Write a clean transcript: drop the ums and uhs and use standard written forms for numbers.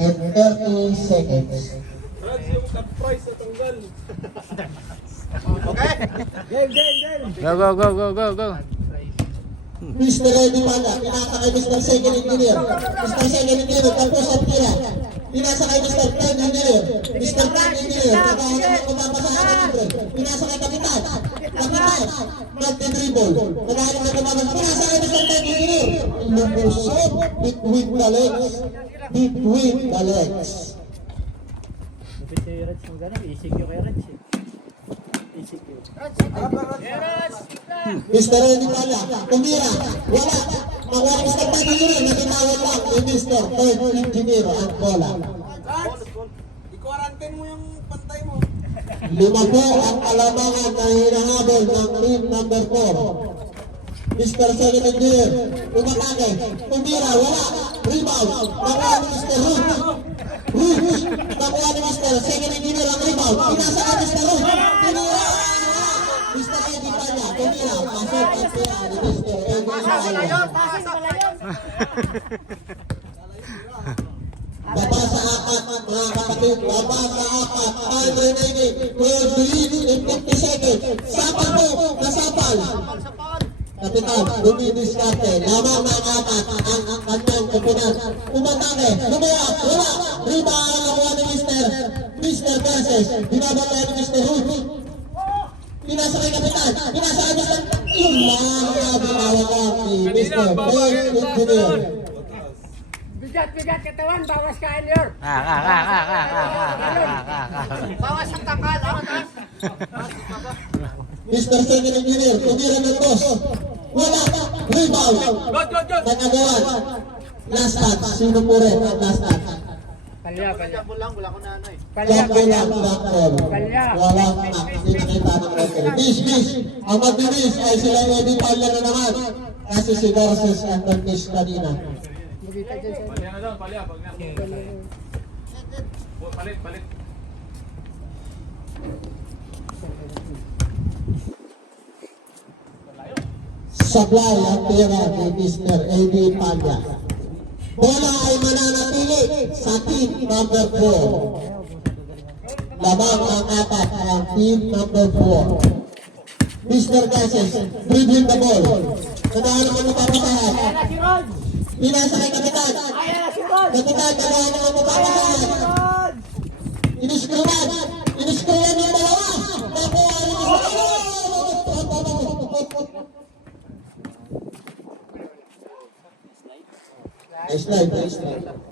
and 30 seconds. Okay? Go, go, go, go, go, go. Mr. Eddie Pala, pinasa kay Mr. Second Engineer. Mr. Second Engineer, tapos ang tira. Pinasa kay Mr. Third Engineer. Mr. Third Engineer, kakahanap ng kumapasahan ng libre. Pinasa kay Kapitan. Kapitan, magte-dribble. Kakahanap ng kumapasahan. Pinasa kay Mr. Third Engineer. Lumusot between the legs. Between the legs. Lapit kayo Rats ng gano'n, ECQ kayo Rats eh. ECQ. Mr. Eddie Pala, tumira. Wala. Nakuha ni Mr. Third Engineer. Nakinawal lang ni Mr. Third Engineer ang bola. I-quarantine mo yung pantay mo. 5 po ang kalamangan na hinahabol ng team number 4. Mr. Second Engineer, umatake, tumira, wala, rebound, nakuha ni Mr. Root. Root, nakuha ni Mr. Second Engineer ang rebound, pinasa ka Mr. Root, tumira, Mr. Eddie Panya, tumira, pasok ang tira ni Mr. Eddie Panya. Baba sa apat, mga kapatid. Baba sa apat. Time remaining. 12 minutes and 50 seconds. Sapal po. Nasapal. Kapitan, dumidiskarte. Lamang ng apat ang kanyang kupunan. Umatake. Lumaya. Wala. Rebound ang nakuha ni Mr. Garces. Binabala ni Mr. Hood. Pinasa kay Kapitan. Pinasa kay Mr. Yung mga binawag ni Mr. Third Engineer. Bigat katawan, bawas ka earlier. Bawas ang takal. Mr. Second Engineer, tumira ng boss. Wala. Rebound. Nagagawan. Last touch. Sino po rin ang last touch? Palya. Wala ko na ano eh. Jumbo lang, backball. Walang hindi nakita ng referee. Miss. Ang mag-miss ay sila yung Eddie Palla na naman. Kasi si Garces ang nag-miss kanina. Palya na daw, palya. Pag na. Palit. Sablay ang pera ni Mr. Eddie Palla. Bola ay mananatili sa team number 4. Lamang ang apat ang team number 4. Mr. Garces, dribbling the ball. Nadahan naman mapapasahan. Pinasa kay Kapitan. Kapitan, nadahan naman mapapasahan. Iniskruwan yung dalawa. Nakuha ni Mr. Slide.